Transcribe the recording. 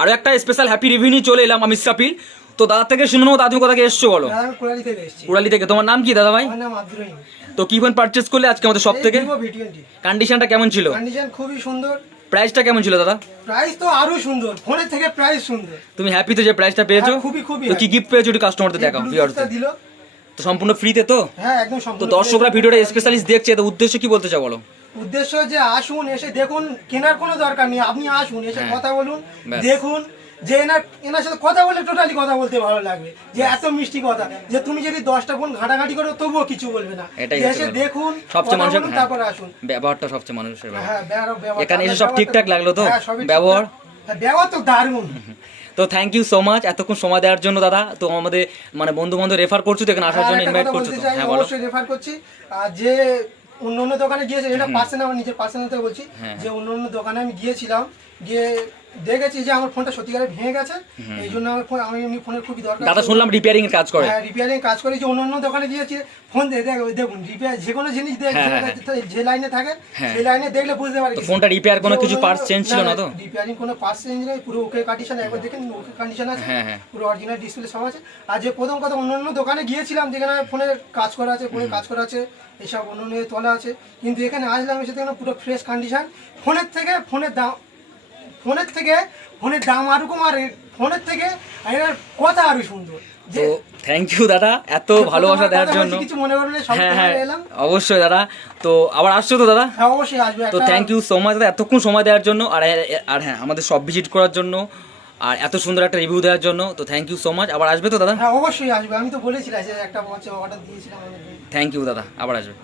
আরও একটা special happy review নিয়ে চলে এলাম আমি ইসরাফিল। তো দাদা থেকে শুনে নেবো, দাদা তুমি কোথা থেকে এসছো বলো? আমি কুড়ালি থেকে এসেছি। কুড়ালি থেকে। তোমার নাম কি দাদা ভাই? আমার নাম আব্দুর রহিম। তো কি ফোন পারচেস করলে আজকে আমাদের সব থেকে? Vivo V20। কন্ডিশনটা কেমন ছিল? কন্ডিশন খুবই সুন্দর। প্রাইসটা কেমন ছিল দাদা? প্রাইস তো আরো সুন্দর, ফোনের থেকে প্রাইস সুন্দর। তুমি হ্যাপি তো যে প্রাইসটা পেয়েছো? হ্যাঁ, খুবই খুবই তো কি happy। গিফট পেয়েছো একটু কাস্টমারদের দেখাও, ভিউয়ারদের। দিল। তো সম্পূর্ণ ফ্রিতে তো? হ্যাঁ একদম তো সম্পূর্ণ। দর্শকরা ভিডিওটা স্পেশালিস্ট দেখছে, তো উদ্দেশ্য কি বলতে চাও বলো? উদ্দেশ্য যে আসুন, এসে দেখুন, কেনার কোনো দরকার নেই, আপনি আসুন, এসে হ্যাঁ। কথা বলুন, ব্যাস। দেখুন যে এনার সাথে কথা বলে টোটালি কথা বলতে ভালো লাগবে, যে এত মিষ্টি কথা, যে তুমি যদি 10টা ফোন ঘাটাঘাটি করো তবুও কিছু বলবে না। এটাই এসে হচ্ছে ব্যাপার। দেখুন, সবচেয়ে কথা মানুষের বলুন, হ্যাঁ, তারপরে আসুন। ব্যবহারটা সবচেয়ে মানুষের ব্যাপার। হ্যাঁ ব্যবহার এখানে এসে সব ঠিকঠাক লাগলো তো? হ্যাঁ, সবই ব্যবহার? ঠিকঠাক। হ্যাঁ, ব্যবহার তো দারুণ। তো থ্যাংক ইউ সো মাচ এতক্ষণ সময় দেওয়ার জন্য দাদা। তো আমাদের মানে বন্ধু বান্ধব রেফার করছো তো এখানে আসার জন্য, ইনভাইট করছো তো? হ্যাঁ বলো। অবশ্যই রেফার করছি। আর যে অন্য দোকানে গিয়েছে, এটা পার্সোনাল, আমার নিজের পার্সোনাল থেকে বলছি, হ্যাঁ। যে অন্য দোকানে আমি গিয়েছিলাম, গিয়ে দেখেছি যে আমার ফোনটা সত্যিকারে ভেঙে গেছে, এই জন্য আমার আমি এমনি ফোনের খুবই দরকার। দাদা শুনলাম রিপেয়ারিং এর কাজ করে। হ্যাঁ রিপেয়ারিং কাজ করি, যে অন্য দোকানে গিয়েছি ফোন দেখুন রিপেয়ার যে কোনো জিনিস যে লাইনে থাকে হ্যাঁ। সেই লাইনে দেখলে বুঝতে পারি। তো ফোনটা রিপেয়ার কোনো কিছু পার্টস চেঞ্জ ছিল না তো? রিপেয়ারিং কোনো পার্টস চেঞ্জ নেই, পুরো ওকে কন্ডিশন, একবার দেখেন ওকে কন্ডিশন আছে, হ্যাঁ হ্যাঁ। পুরো অরিজিনাল ডিসপ্লে সব আছে। আর যে প্রথম কথা, অন্য দোকানে গিয়েছিলাম যেখানে ফোনের কাজ করা আছে, ফোনের কাজ করা আছে, এসব অন্য তলা আছে, কিন্তু এখানে আসলাম, এসে দেখলাম পুরো ফ্রেশ কন্ডিশন। ফোনের থেকে ফোনের দাম আরো কম, আর ফোনের থেকে এর কথা আরো সুন্দর। তো থ্যাংক ইউ দাদা এত ভালোবাসা দেওয়ার জন্য। কিছু মনে করবেন না, সব হ্যাঁ হ্যাঁ এলাম। অবশ্যই দাদা। তো আবার আসছো তো দাদা? হ্যাঁ অবশ্যই আসবে। তো থ্যাংক ইউ সো মাচ দাদা এতক্ষণ সময় দেওয়ার জন্য, আর হ্যাঁ আমাদের সব ভিজিট করার জন্য, আর এত সুন্দর একটা রিভিউ দেওয়ার জন্য। তো থ্যাংক ইউ সো মাচ। আবার আসবে তো দাদা? হ্যাঁ অবশ্যই আসবে, আমি তো বলেছিলাম যে একটা অর্ডার দিয়েছিলাম। থ্যাংক ইউ দাদা, আবার আসবে।